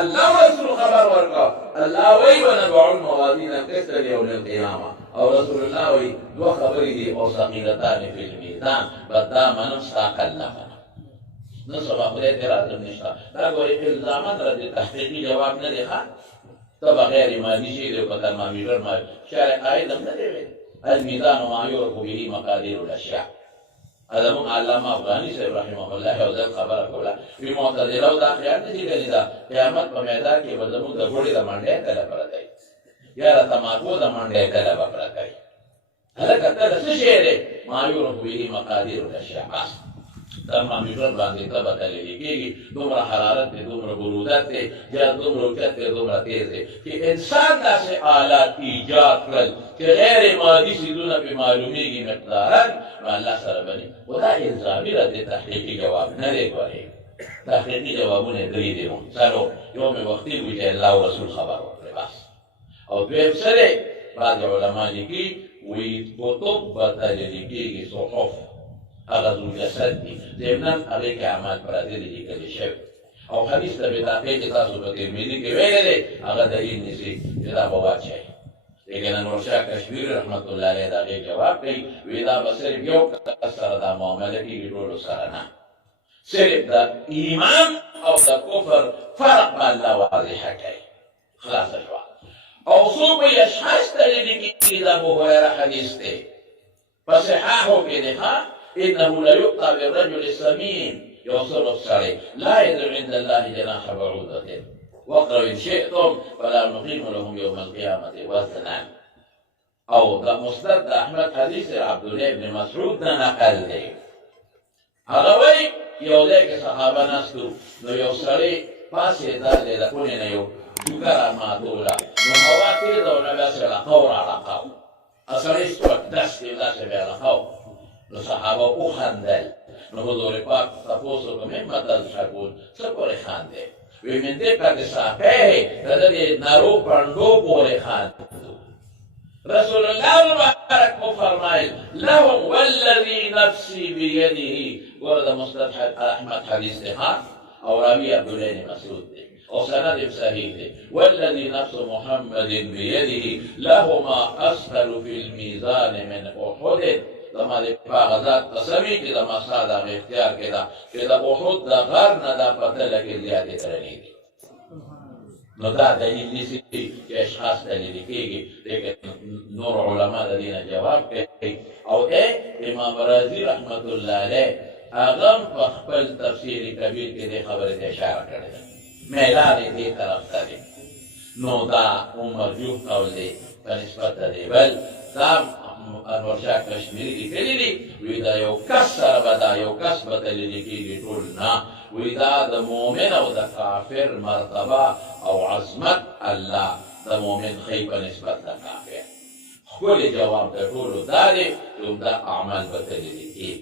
الله رسول خبر ورکا الله وی ونضع الموازین القسط لیوم القیامه او رسول الله وی دو خبری دی او ثقیلتان فی المیزان بدا منم ساقل لمن نصبا خدای اعتراض نشتا دا گوری الزامن را دی تحقیقی جواب ندی خواه تبا غیر مادی شیده و قتل مامیشر مادی شارع آیدم ندی وی الميزان ما يعرف به مقادير الاشياء هذا من علامه افغاني سے رحمه الله او ذات خبر کولا په معتزله او د خیال دي کړي دا قیامت په میدان کې بدمو د غوړي د منډه کله پرځي یا د تماکو د منډه کله پرځي هلکه دا څه شی دی ما يعرف به مقادير الاشياء تمام میټر باندې تبا کلی کېږي دومره حرارت دی دومره برودت دی یا دومره اوچت دی دومره تیز دی چې انسان داسې آلات ایجاد کړل چې غیر مادي څیزونه پې معلومېږي مقدارا نو الله سره بني و دا الزامي را دی تحقیقي جواب نه دی ګورې تحقیقي جوابونه یې درې دي څلور یو مې وختي وي چې الله او رسول خبر ورکړي بس او دویم څه دی بعضې علما لیکي وایي کتب به تللی کېږي صحف هغه ذو جسد دي ضمناً هغې کې اعمال پراته دي لیکلي شوي او حدیث د بطاقې چې تاسو په ترمذي کې ویلی دی هغه دلیل نیسي چې دا به واچوئ لیکن انورشاه کشمیري رحمت الله علیه د هغې جواب کوي وایي دا به صرف یو کس سره دا معامله کېږي ټولو سره نه صرف د ایمان او د کفر فرق به الله واضحه کوي خلاصه شوه او څو به اشخاص دلیل کېږي د ابوهریره حدیث دی په صحاحو کې دی إنه لا يؤتى بالرجل السمين يوصل السعي لا يدعو عند الله جناح بعوضة واقرأوا إن شئتم فلا نقيم لهم يوم القيامة وزنا او دا مستد احمد حدیث عبدالله ابن مسعود دا نقل دی هغه وی یو ځای کې صحابه ناستو نو یو سړی پاسېده دی د کونې نه یو جوګه راماتوله نو هوا تېزه وه نو بیا سې لقو رالقو سړی سپک دست یې داسې بیا لقو نو صحابه وخندل نو حضور پاک تپوس وکړ مما تضحکون څه پورې خاندې وی من دې پکې ساپی د دې نرو پنډو پورې خاندو رسول الله مبارک کو فرمایل لهم والذي نفسي بيده ورد مستد احمد حدیث دی او راوی عبدالله بن مسعود دی او سند صحیح دی والذي نفس محمد بيده لهما اسهل في الميزان من احد زما د هغه ذات قسمي چې زما ستا د هغه اختیار کې ده چې د احد د غر نه دا پته لګې زیاتې درنې دي نو دا دلیل نیسي چې اشخاص دلیل کېږي لیکن نور علما د دې نه جواب کوي او امام رازي رحمت الله علیه هغه هم په خپل تفسیر کبیر کې دې خبرې ته اشاره کړې ده میلان یې دې طرف ته دی نو دا مرجوح قول دی په نسبت د دې بل دا انورشاه کشمیري لیکلي دي وایي دا یو کس سره به دا یو کس به دلیل کېږي ټول نه وی دا د مؤمن او د کافر مرتبه او عظمت الله د مؤمن خی په نسبت د کافر ښکلی جواب د ټولو دا دی چې دا اعمال به تللی کېږي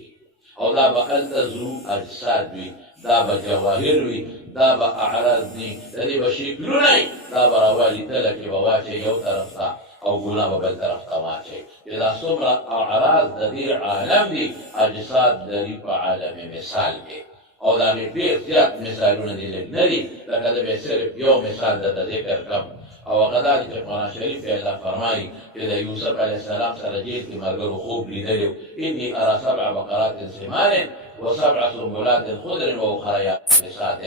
او دا به هلته زرو اجساد وي دا به جواهر وي دا به اعراض دي د دې به شکلونه وي دا به راوالي تله کې به واچوي یو طرف ته او ګناه به بل طرف ته واچوي چې دا څومره اعراض د دې عالم دي اجساد د دې په عالم مثال کې او دا مې ډېر زیات مثالونه دي لږ نه دي لکه زه به صرف یو مثال درته ذکر کړم او هغه دا دی چې قرآن شریف کې الله فرمایي چې د یوسف علیه السلام سره جیل کې ملګرو خوب لیدلی اني ارى 7 بقرات سمان و7 سنبلات خضر واخرى یابسات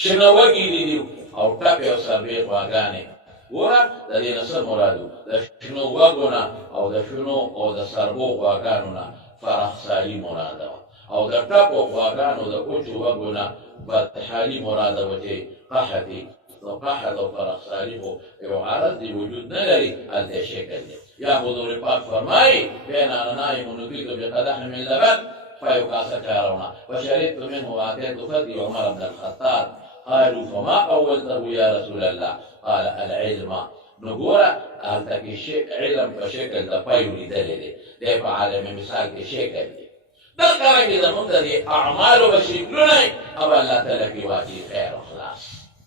شنه وږي دي او ټپې او سربېښ غواګانې ګوره د دې نه څه مراد د شنو وږو او د شنو او د سربو غواګانو نه فرخسالي مراده وه او د ټپو غواګانو د کوچو وږو نه بدحالي مراده وه چې قحطي نو قحط او فرخسالي خو یو عرض دی وجود نه لري هلته شکل دی یا حضور پاک فرمایي بیننا نائم نبیت بقدح من لبن فیو کاسه چارونه وشربت منه واتيت فتي عمر بن الخطاب قالوا فما اولته يا رسول الله قال العلم نو ګوره هلته کې علم په شکل د پیو لیدلی دی دی په عالم مثال کې شکل دی دغه کې زمونږ د دې اعمالو به شکلونه او الله تعالی کې واجب خیر